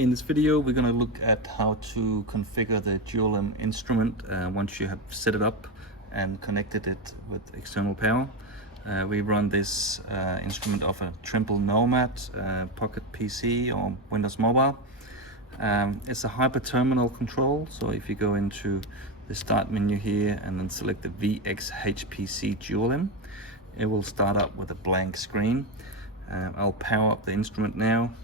In this video, we're going to look at how to configure the DualEM instrument once you have set it up and connected it with external power. We run this instrument off a Trimble Nomad, Pocket PC or Windows Mobile. It's a hyper-terminal control, so if you go into the start menu here and then select the VXHPC DualEM, it will start up with a blank screen. I'll power up the instrument now,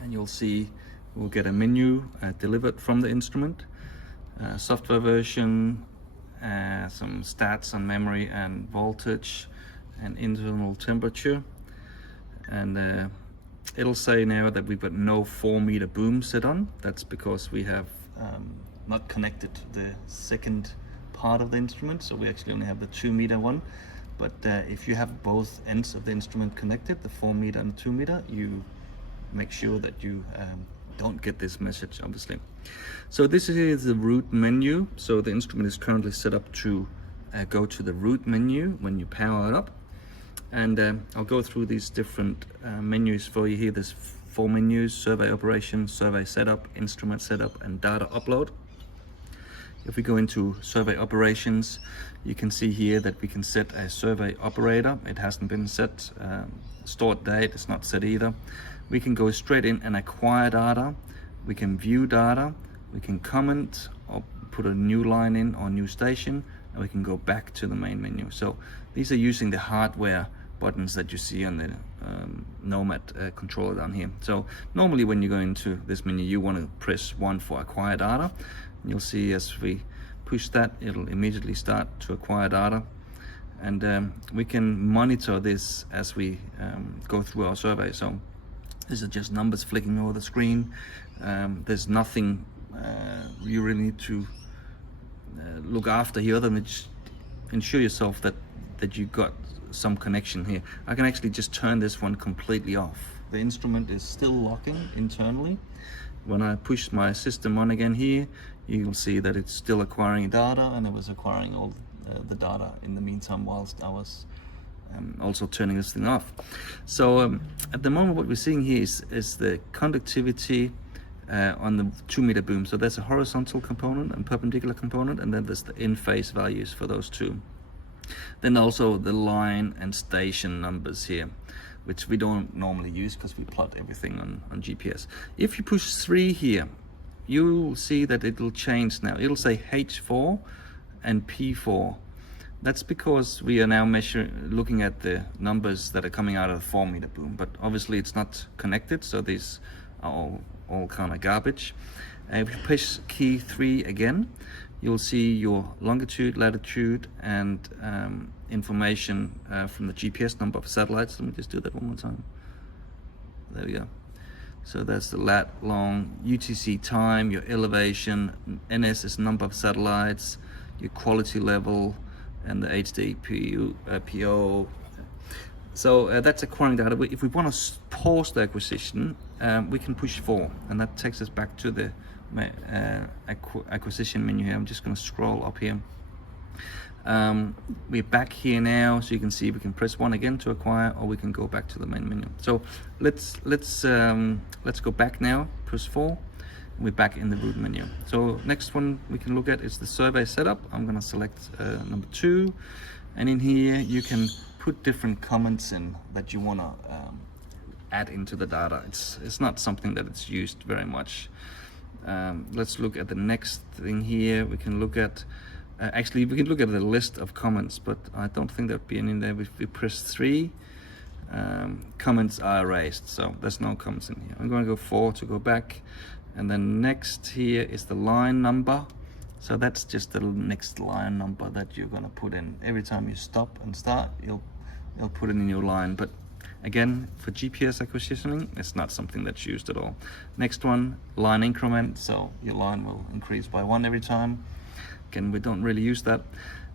and you'll see we'll get a menu delivered from the instrument, software version, some stats on memory and voltage and internal temperature, and it'll say now that we've got no 4-meter boom set on. That's because we have not connected the second part of the instrument, so we actually only have the 2-meter one. But if you have both ends of the instrument connected, the 4-meter and 2-meter, you make sure that you don't get this message, obviously. So this is the root menu. So the instrument is currently set up to go to the root menu when you power it up. And I'll go through these different menus for you here. There's 4 menus: survey operations, survey setup, instrument setup, and data upload. If we go into survey operations, you can see here that we can set a survey operator. It hasn't been set. Stored date is not set either. We can go straight in and acquire data. We can view data. We can comment or put a new line in or new station, and we can go back to the main menu. So these are using the hardware buttons that you see on the Nomad controller down here. So normally when you go into this menu, you want to press 1 for acquire data. And you'll see as we push that, it'll immediately start to acquire data. And we can monitor this as we go through our survey. So these are just numbers flicking over the screen. There's nothing you really need to look after here other than just ensure yourself that you got some connection here. I can actually just turn this one completely off. The instrument is still locking internally. When I push my system on again here, you'll see that it's still acquiring data, and it was acquiring all the data in the meantime whilst I was also turning this thing off. So at the moment what we're seeing here is the conductivity on the 2-meter boom. So there's a horizontal component and perpendicular component, and then there's the in-phase values for those two. Then also the line and station numbers here, which we don't normally use because we plot everything on GPS. If you push 3 here, you'll see that it'll change now. It'll say H4 and P4. That's because we are now looking at the numbers that are coming out of the 4-meter boom, but obviously it's not connected, so these are all kind of garbage. If you push key 3 again, you'll see your longitude, latitude, and information from the GPS number of satellites. Let me just do that one more time. There we go. So that's the lat, long, UTC time, your elevation, NS is number of satellites, your quality level, and the HDPO. PO. So that's acquiring data. If we want to pause the acquisition, we can push 4, and that takes us back to the acquisition menu here. I'm just going to scroll up here. We're back here now, so you can see we can press 1 again to acquire, or we can go back to the main menu. So let's go back now. Press 4. We're back in the root menu. So next one we can look at is the survey setup. I'm going to select number 2, and in here you can put different comments in that you want to add into the data. It's not something that it's used very much. Let's look at the next thing here. We can look at actually we can look at the list of comments, but I don't think there'd be any in there. If we press 3, comments are erased, so there's no comments in here. I'm going to go 4 to go back, and then next here is the line number. So that's just the next line number that you're going to put in. Every time you stop and start, you'll put it in your line. But again, for GPS acquisitioning, it's not something that's used at all. Next one, line increment. So your line will increase by 1 every time. Again, we don't really use that.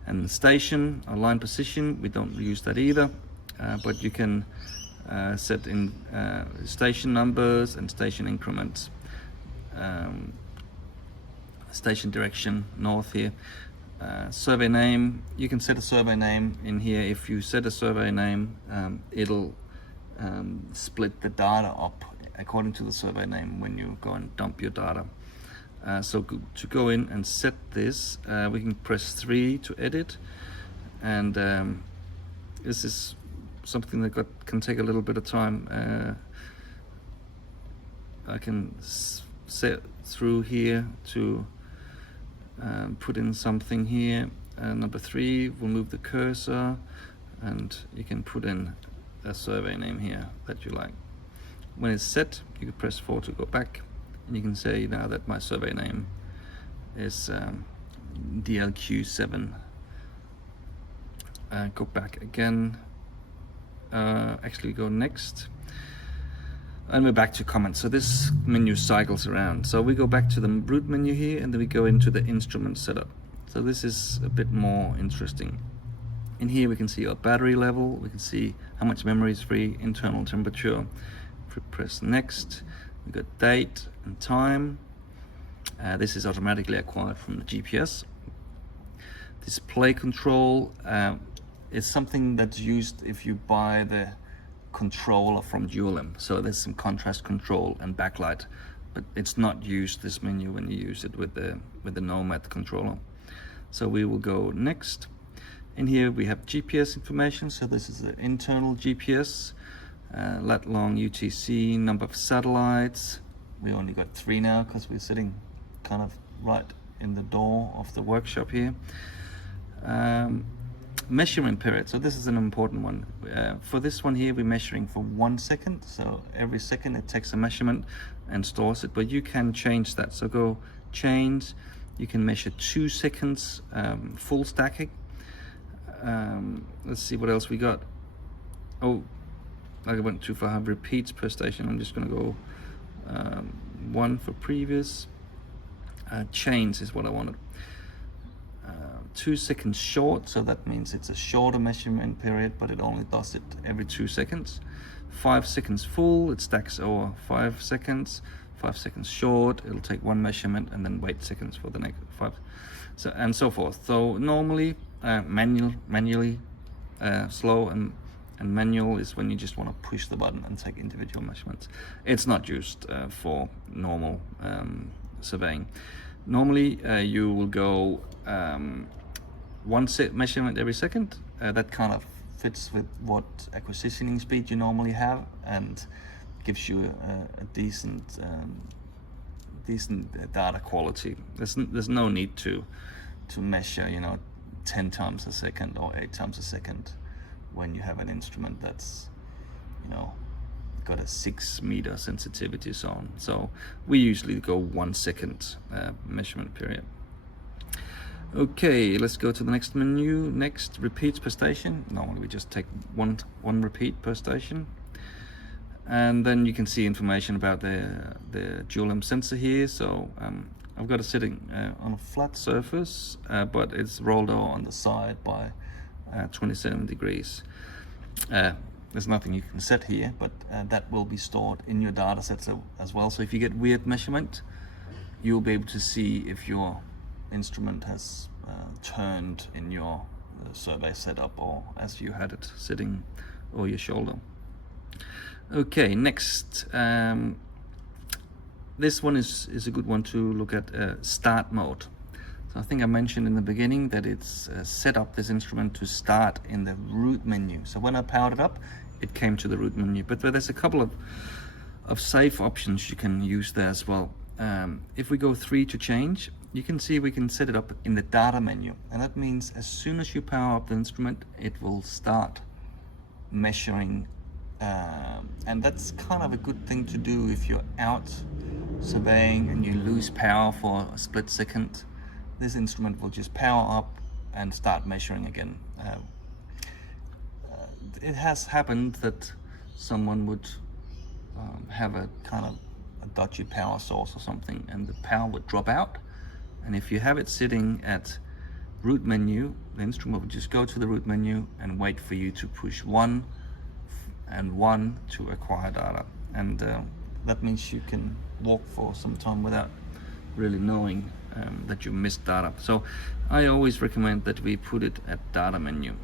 And station or line position, we don't use that either. But you can set in station numbers and station increments. Station direction north here. Survey name, you can set a survey name in here. If you set a survey name, it'll split the data up according to the survey name when you go and dump your data. To go in and set this, we can press 3 to edit, and this is something that can take a little bit of time. I can set through here to put in something here. Number 3, we'll move the cursor, and you can put in a survey name here that you like. When it's set, you can press 4 to go back, and you can say now that my survey name is DLQ7. Go back again, actually go next, and we're back to comments. So this menu cycles around. So we go back to the root menu here, and then we go into the instrument setup. So this is a bit more interesting. In here we can see our battery level, we can see how much memory is free, internal temperature. If we press next, we got date and time. This is automatically acquired from the GPS. Display control is something that's used if you buy the controller from DualEM. So there's some contrast control and backlight, but it's not used, this menu, when you use it with the Nomad controller. So we will go next. In here we have GPS information. So this is the internal GPS, lat long, UTC, number of satellites. We only got 3 now because we're sitting kind of right in the door of the workshop here. Measurement period, so this is an important one. For this one here, we're measuring for 1 second, so every second it takes a measurement and stores it, but you can change that. So go change, you can measure 2 seconds, full stacking. Let's see what else we got. Oh, I went too far. I have repeats per station. I'm just going to go 1 for previous. Chains is what I wanted. 2 seconds short, so that means it's a shorter measurement period, but it only does it every 2 seconds. 5 seconds full, it stacks over 5 seconds. 5 seconds short, it'll take 1 measurement and then wait seconds for the next 5, so and so forth. So normally manually slow, and manual is when you just want to push the button and take individual measurements. It's not used for normal surveying. Normally you will go 1 measurement every second. That kind of fits with what acquisitioning speed you normally have, and gives you a decent data quality. There's no need to measure 10 times a second or 8 times a second when you have an instrument that's got a 6 meter sensitivity zone. So we usually go 1 second measurement period. Okay, let's go to the next menu. Next, repeats per station. Normally we just take one repeat per station. And then you can see information about the DualEM sensor here. So I've got it sitting on a flat surface, but it's rolled over on the side by 27 degrees. There's nothing you can set here, but that will be stored in your data sets as well. So if you get weird measurement, you'll be able to see if your instrument has turned in your survey setup, or as you had it sitting over your shoulder. Okay, next. This one is a good one to look at, start mode. So I think I mentioned in the beginning that it's set up this instrument to start in the root menu. So when I powered it up, it came to the root menu. But there's a couple of safe options you can use there as well. If we go 3 to change, you can see we can set it up in the data menu. And that means as soon as you power up the instrument, it will start measuring. And that's kind of a good thing to do if you're out surveying and you lose power for a split second. This instrument will just power up and start measuring again. It has happened that someone would have a kind of a dodgy power source or something, and the power would drop out. And if you have it sitting at root menu, the instrument will just go to the root menu and wait for you to push 1 and 1 to acquire data. And that means you can walk for some time without really knowing that you missed data. So I always recommend that we put it at data menu.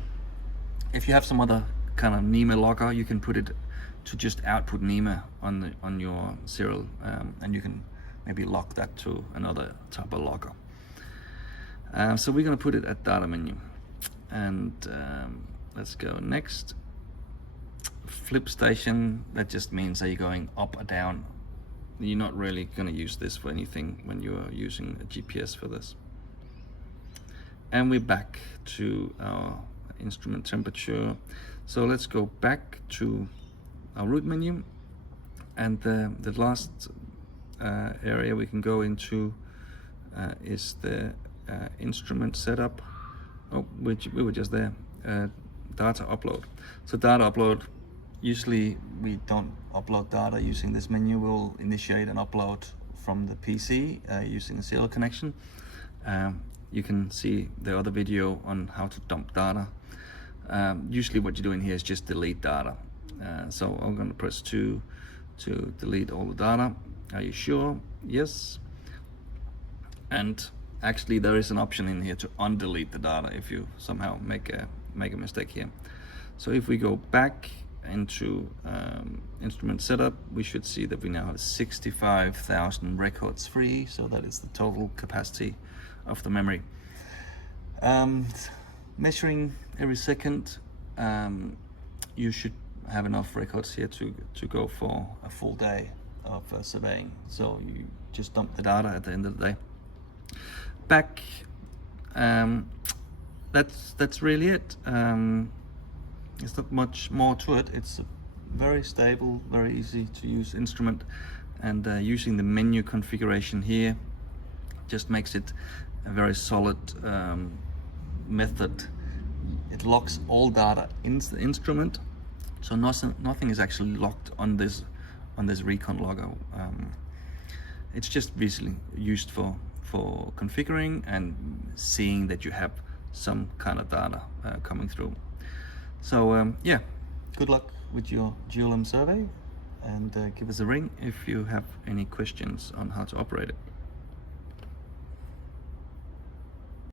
If you have some other kind of NEMA logger, you can put it to just output NEMA on your serial, and you can maybe lock that to another type of locker. So we're going to put it at data menu, and let's go next. Flip station, that just means that you're going up or down. You're not really going to use this for anything when you are using a GPS for this. And we're back to our instrument temperature. So let's go back to our root menu, and the last area we can go into is the instrument setup. Oh, we were just there. Data upload. So data upload, usually we don't upload data using this menu. We'll initiate an upload from the PC using a serial connection. You can see the other video on how to dump data. Usually what you're doing here is just delete data. So I'm going to press 2 to delete all the data. Are you sure? Yes. And actually there is an option in here to undelete the data if you somehow make a mistake here. So if we go back into instrument setup, we should see that we now have 65,000 records free. So that is the total capacity of the memory. Measuring every second, you should have enough records here to go for a full day of surveying. So you just dump the data at the end of the day. Back, that's really it. There's not much more to it. It's a very stable, very easy to use instrument, and using the menu configuration here just makes it a very solid method. It locks all data in the instrument, so nothing is actually locked on this recon logger. It's just basically used for configuring and seeing that you have some kind of data coming through. So yeah, good luck with your DualEM survey, and give us a ring if you have any questions on how to operate it.